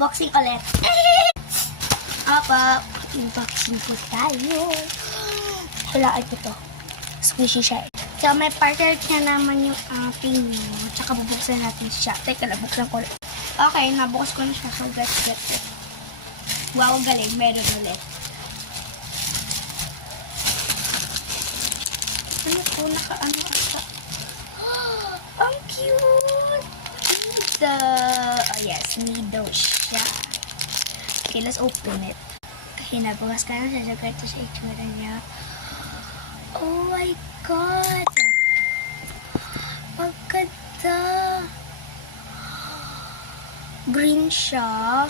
Unboxing ulit. Apa, unboxing po tayo. Hulaan ko to. Squishy siya. So, may partner niya naman yung ating tsaka bubuksan natin siya. Teka lang, buksan ko. Okay, nabukas ko na siya. So, let's get it. Wow, galing. Meron ulit. Ano po, naka-ano ata. Ang cute! Oh yes, Nido siya. Okay, let's open it. Okay, nabukas ka na siya. Ito siya itsura niya. Oh my God! Maganda! Green siya.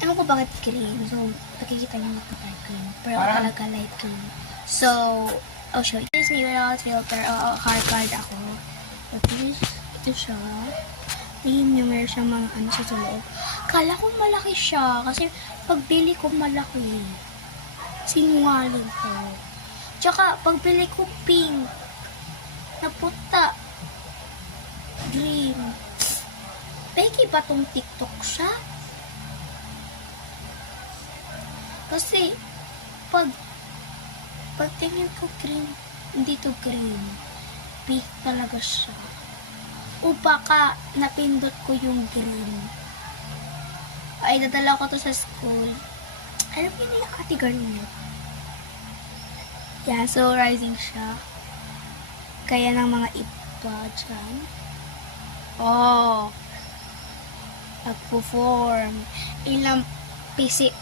Ewan ko bakit green. So, nakikita niyo ito light green. Pero talaga light green. So, I'll show you. This mineral filter. Hard card ako. But ito siya. Tingin niyo, meron siyang mga ano sa loob. Kala ko malaki siya. Kasi pagbili ko malaki. Sinungaling ko. Tsaka, pagbili ko pink. Naputa. Green. Peki ba tong TikTok siya? Kasi, pag tingin ko green, hindi to green. Pink talaga siya. O baka napindot ko yung green. Ay, dadala ko to sa school. Alam niyo na yung ate ganun. Yeah, so rising siya. Kaya ng mga iba dyan. Oh. Nagpo-form. Ilang pisi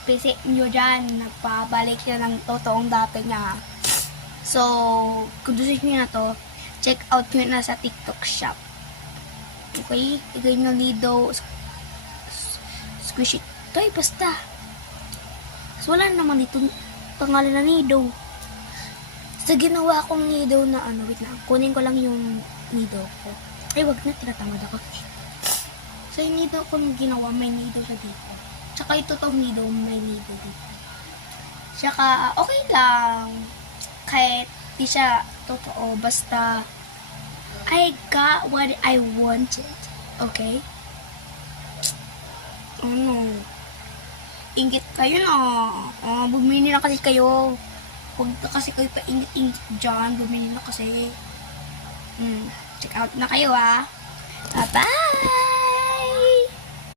nyo dyan. Nagpabalik siya ng totoong dati niya. So, kung gusto nyo na to, check out nyo na sa TikTok shop. Okay? Igay nyo Nido. Squishy. Ito ay basta. So, wala naman dito pangalan na Nido. So, ginawa kong Nido na ano. Wait lang. Kunin ko lang yung Nido ko. Ay, wag na. Tinatamad ako. So, yung Nido ko ginawa, may Nido siya dito. Tsaka ito tong Nido, may Nido dito. Tsaka, okay lang. Kahit di siya totoo. Basta, I got what I wanted. Okay? Ano? Ingit kayo na. Bumili na kasi kayo. Huwag na kasi kayo pa-ingit-ingit dyan. Bumili na kasi. Check out na kayo, Bye-bye!